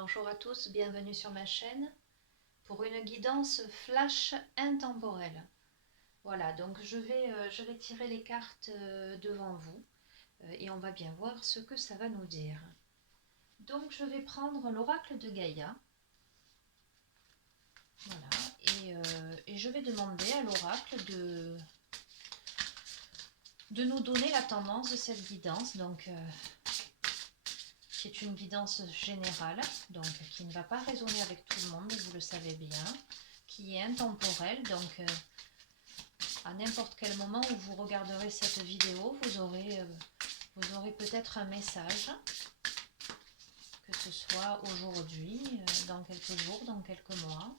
Bonjour à tous, bienvenue sur ma chaîne pour une guidance flash intemporelle. Voilà, donc je vais tirer les cartes devant vous et on va bien voir ce que ça va nous dire. Donc je vais prendre l'oracle de Gaïa. Voilà, et je vais demander à l'oracle de nous donner la tendance de cette guidance. Donc c'est une guidance générale, donc qui ne va pas résonner avec tout le monde, vous le savez bien, qui est intemporelle, donc à n'importe quel moment où vous regarderez cette vidéo, vous aurez peut-être un message, que ce soit aujourd'hui, dans quelques jours, dans quelques mois.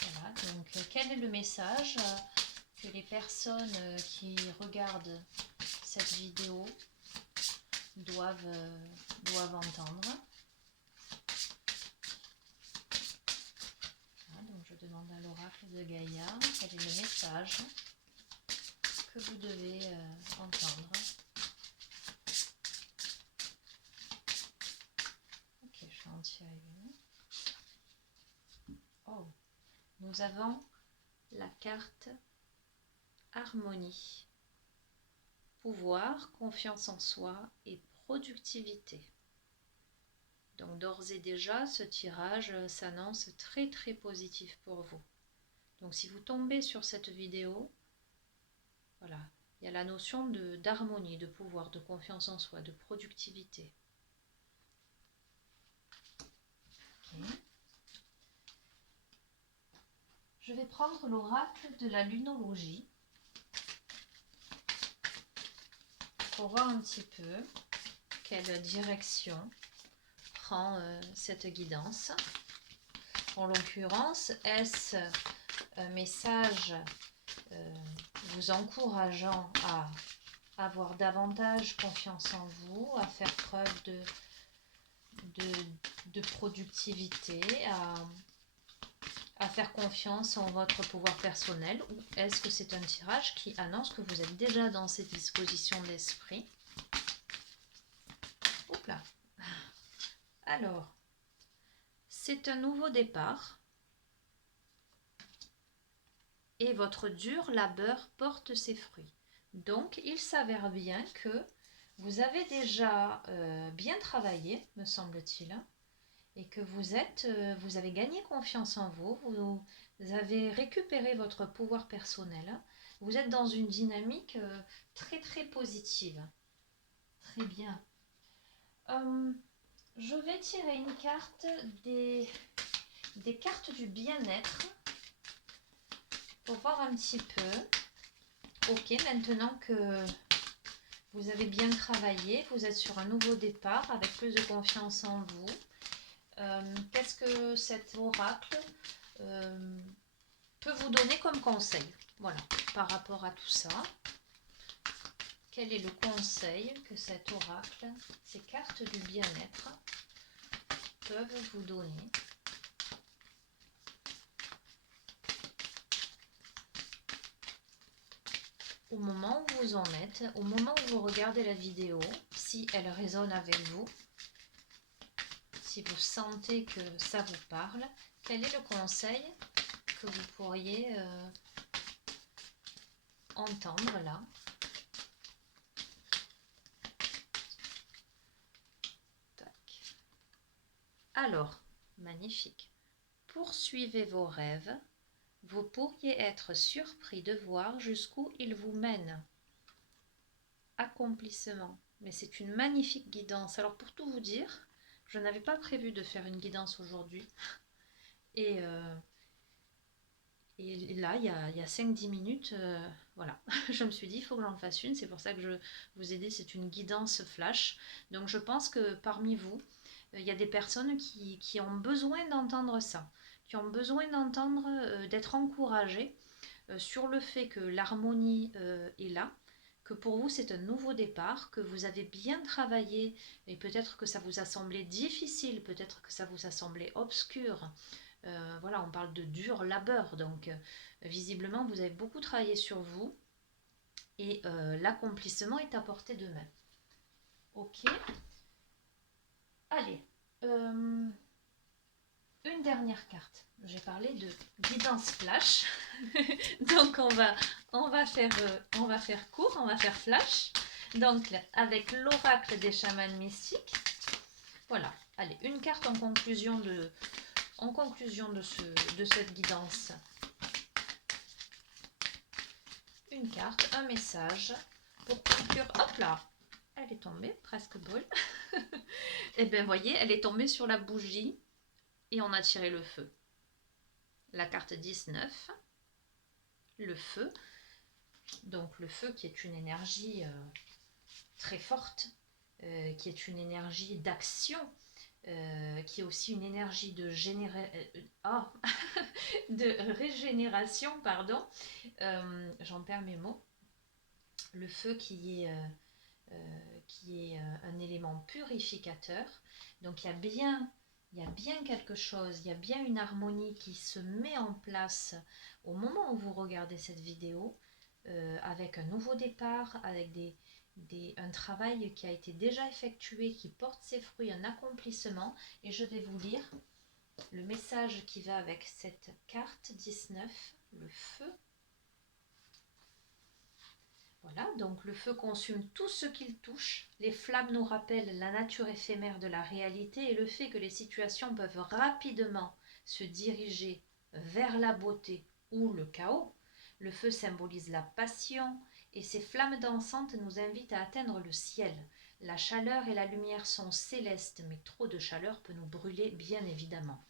Voilà, donc quel est le message que les personnes qui regardent cette vidéo doivent entendre? Voilà, donc je demande à l'oracle de Gaïa quel est le message que vous devez entendre. Ok, je vais en tirer une. Oh, nous avons la carte harmonie, pouvoir, confiance en soi et productivité. Donc d'ores et déjà, ce tirage s'annonce très très positif pour vous. Donc si vous tombez sur cette vidéo, voilà, il y a la notion d'harmonie, de pouvoir, de confiance en soi, de productivité. Okay. Je vais prendre l'oracle de la lunologie pour voir un petit peu quelle direction prend cette guidance. En l'occurrence, est-ce un message vous encourageant à avoir davantage confiance en vous, à faire preuve de productivité, à faire confiance en votre pouvoir personnel, ou est-ce que c'est un tirage qui annonce que vous êtes déjà dans ces dispositions d'esprit? Oups là. Alors, c'est un nouveau départ et votre dur labeur porte ses fruits. Donc, il s'avère bien que vous avez déjà bien travaillé, me semble-t-il, et que vous avez gagné confiance en vous, vous avez récupéré votre pouvoir personnel, vous êtes dans une dynamique très très positive. Très bien. Je vais tirer une carte des cartes du bien-être pour voir un petit peu. Ok, maintenant que vous avez bien travaillé, vous êtes sur un nouveau départ avec plus de confiance en vous. Qu'est-ce que cet oracle peut vous donner comme conseil? Voilà, par rapport à tout ça. Quel est le conseil que cet oracle, ces cartes du bien-être, peuvent vous donner? Au moment où vous en êtes, au moment où vous regardez la vidéo, si elle résonne avec vous, si vous sentez que ça vous parle, quel est le conseil que vous pourriez entendre là? Tac. Alors, magnifique. Poursuivez vos rêves. Vous pourriez être surpris de voir jusqu'où ils vous mènent. Accomplissement. Mais c'est une magnifique guidance. Alors pour tout vous dire, je n'avais pas prévu de faire une guidance aujourd'hui. Et là, il y a 5-10 minutes, voilà, je me suis dit, il faut que j'en fasse une. C'est pour ça que je vous ai dit, c'est une guidance flash. Donc je pense que parmi vous, il y a des personnes qui ont besoin d'entendre ça, qui ont besoin d'entendre, d'être encouragées sur le fait que l'harmonie est là, que pour vous c'est un nouveau départ, que vous avez bien travaillé, et peut-être que ça vous a semblé difficile, peut-être que ça vous a semblé obscur. Voilà, on parle de dur labeur, donc visiblement vous avez beaucoup travaillé sur vous, et l'accomplissement est à portée de main. Ok. Allez, une dernière carte. J'ai parlé de guidance flash. Donc on va faire court, on va faire flash. Donc avec l'oracle des chamans mystiques. Voilà. Allez, une carte en conclusion de cette guidance. Une carte, un message pour conclure. Hop là, elle est tombée, presque brûle. Et bien, voyez, elle est tombée sur la bougie et on a tiré le feu. La carte 19, le feu. Donc le feu qui est une énergie très forte, qui est une énergie d'action, qui est aussi une énergie de de régénération, pardon. J'en perds mes mots. Le feu qui est un élément purificateur. Donc il y a bien quelque chose, il y a bien une harmonie qui se met en place au moment où vous regardez cette vidéo, avec un nouveau départ, avec un travail qui a été déjà effectué, qui porte ses fruits, un accomplissement. Et je vais vous lire le message qui va avec cette carte 19, le feu. Voilà, donc le feu consume tout ce qu'il touche. Les flammes nous rappellent la nature éphémère de la réalité et le fait que les situations peuvent rapidement se diriger vers la beauté ou le chaos. Le feu symbolise la passion et ces flammes dansantes nous invitent à atteindre le ciel. La chaleur et la lumière sont célestes, mais trop de chaleur peut nous brûler, bien évidemment.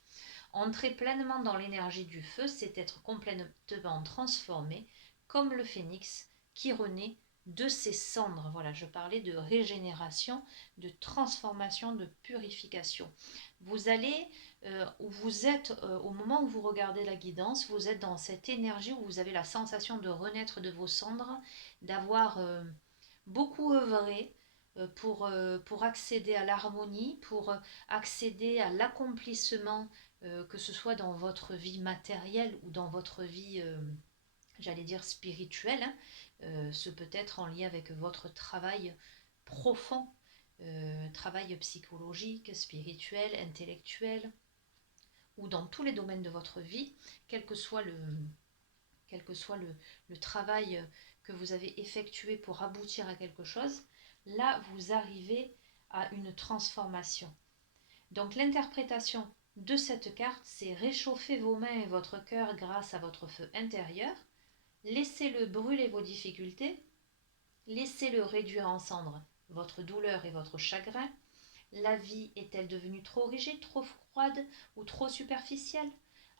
Entrer pleinement dans l'énergie du feu, c'est être complètement transformé, comme le phénix qui renaît de ses cendres. Voilà, je parlais de régénération, de transformation, de purification. Vous allez, vous êtes, au moment où vous regardez la guidance, vous êtes dans cette énergie où vous avez la sensation de renaître de vos cendres, d'avoir beaucoup œuvré pour accéder à l'harmonie, pour accéder à l'accomplissement, que ce soit dans votre vie matérielle ou dans votre vie, j'allais dire spirituelle, hein. Ce peut être en lien avec votre travail profond, travail psychologique, spirituel, intellectuel, ou dans tous les domaines de votre vie, quel que soit le travail que vous avez effectué pour aboutir à quelque chose. Là, vous arrivez à une transformation. Donc l'interprétation de cette carte, c'est réchauffer vos mains et votre cœur grâce à votre feu intérieur. Laissez-le brûler vos difficultés. Laissez-le réduire en cendres votre douleur et votre chagrin. La vie est-elle devenue trop rigide, trop froide ou trop superficielle?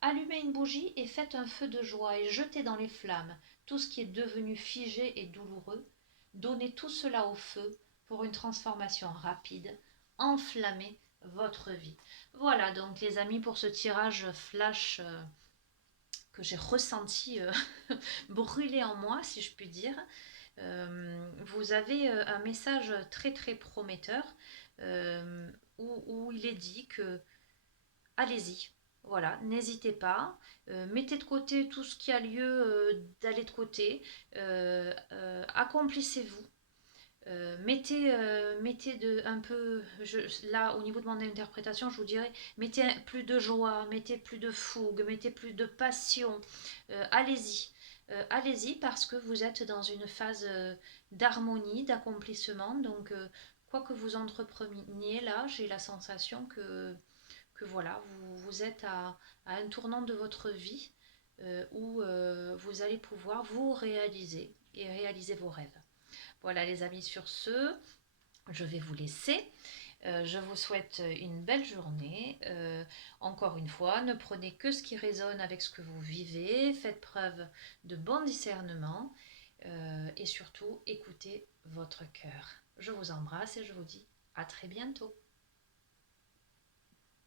Allumez une bougie et faites un feu de joie et jetez dans les flammes tout ce qui est devenu figé et douloureux. Donnez tout cela au feu pour une transformation rapide. Enflammez votre vie. Voilà donc les amis pour ce tirage flash que j'ai ressenti brûler en moi, si je puis dire. Vous avez un message très très prometteur, où il est dit que allez-y, voilà, n'hésitez pas, mettez de côté tout ce qui a lieu d'aller de côté, accomplissez-vous. Mettez un peu, là au niveau de mon interprétation, je vous dirais, mettez plus de joie, mettez plus de fougue, mettez plus de passion. Allez-y, allez-y parce que vous êtes dans une phase d'harmonie, d'accomplissement. Donc, quoi que vous entrepreniez là, j'ai la sensation que voilà, vous êtes à un tournant de votre vie où vous allez pouvoir vous réaliser et réaliser vos rêves. Voilà les amis, sur ce, je vais vous laisser. Je vous souhaite une belle journée. Encore une fois, ne prenez que ce qui résonne avec ce que vous vivez. Faites preuve de bon discernement. Et surtout, écoutez votre cœur. Je vous embrasse et je vous dis à très bientôt.